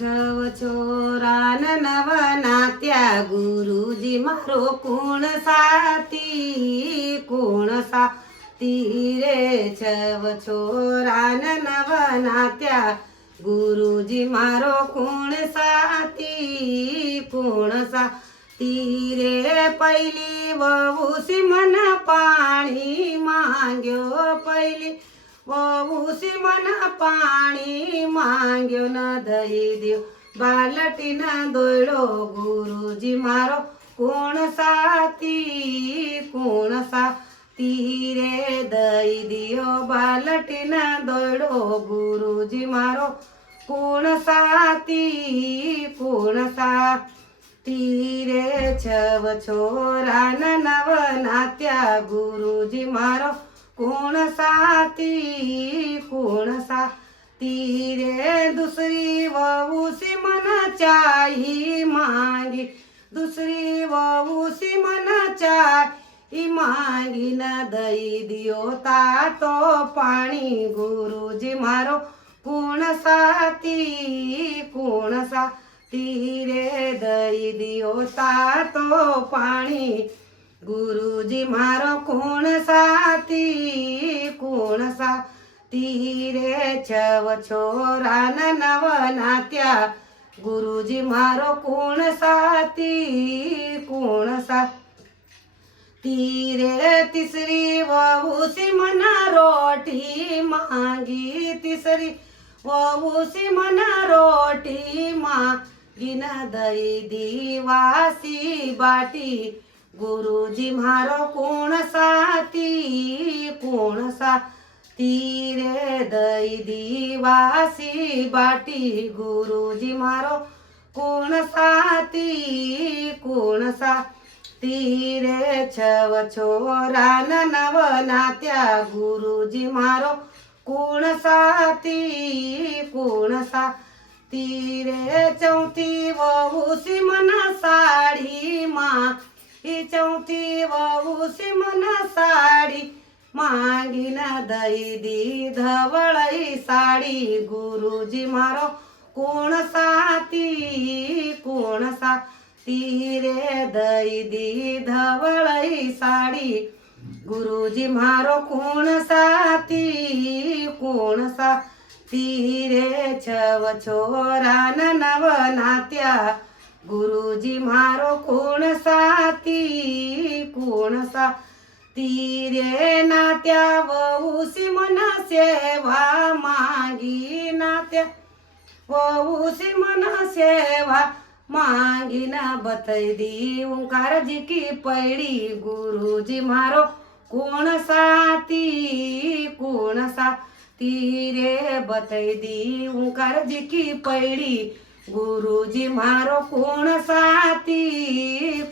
છવ છોરાન નવનાત્યા ગુરુજી મારો કુણ સાતી રે છવ છોરાન નવનાત્યા ગુરુજી મારો કુણ સાતી રે પહેલી વહુ સિમન પાણી માંગ્યો પહેલી વહુ સિમન પાણી માંગ્યો ન દઈ દ્યો બાલટી ન દોડ્યો ગુરુજી મારો કુણ સાતી રે દઈ દ્યો બાલટી ન દોડ્યો ગુરુજી મારો કુણ સાતી રે છવ છોરાન નવનાત્યા ગુરુજી મારો કુણ સાતી રે દૂસરી વહુ સિમન ચાહી માંગી દૂસરી વહુ સિમન ચાહી માંગી ન દઈ દ્યો તાતો પાણી ગુરુજી મારો કુણ સાતી રે દઈ દ્યો તાતો પાણી ગુરુજી મારો કુણ સાતી રે છવ છોરાન નવનાત્યા ગુરુજી મારો કુણ સાતી રે તીસરી વહુ સિમન રોટી માંગી તીસરી વહુ સિમન રોટી માંગી ન દઈ દીવાસી બાટી ગુરુજી મારો કુણ સાતી રે દઈ દીવાસી બાટી ગુરુજી મારો કુણ સાતી રે છવ છોરાન નવનાત્યા ગુરુજી મારો કુણ સાતી રે ચૌથી વહુ સિમન સાડી માં ચૌથી વહુ સિમન સાડી માંગી ન દઈ દી ધવળઈ સાડી ગુરુજી મારો કુણ સાતી રે દઈ દી ધવળઈ સાડી ગુરુજી મારો કુણ સાતી રે છવ છોરાન નવનાત્યા ગુરુજી મારો કુણ સાતી રે નાત્યા વહુ સિમન સેવા માંગી નાત્યા વહુ સિમન સેવા માંગી ન બતાઈ દી ઓંકાર જી પડી ગુરુજી મારો કુણ સાતી રે બતાઈ દી ઓંકાર જી પડી ગુરુજી મારો કુણ સાતી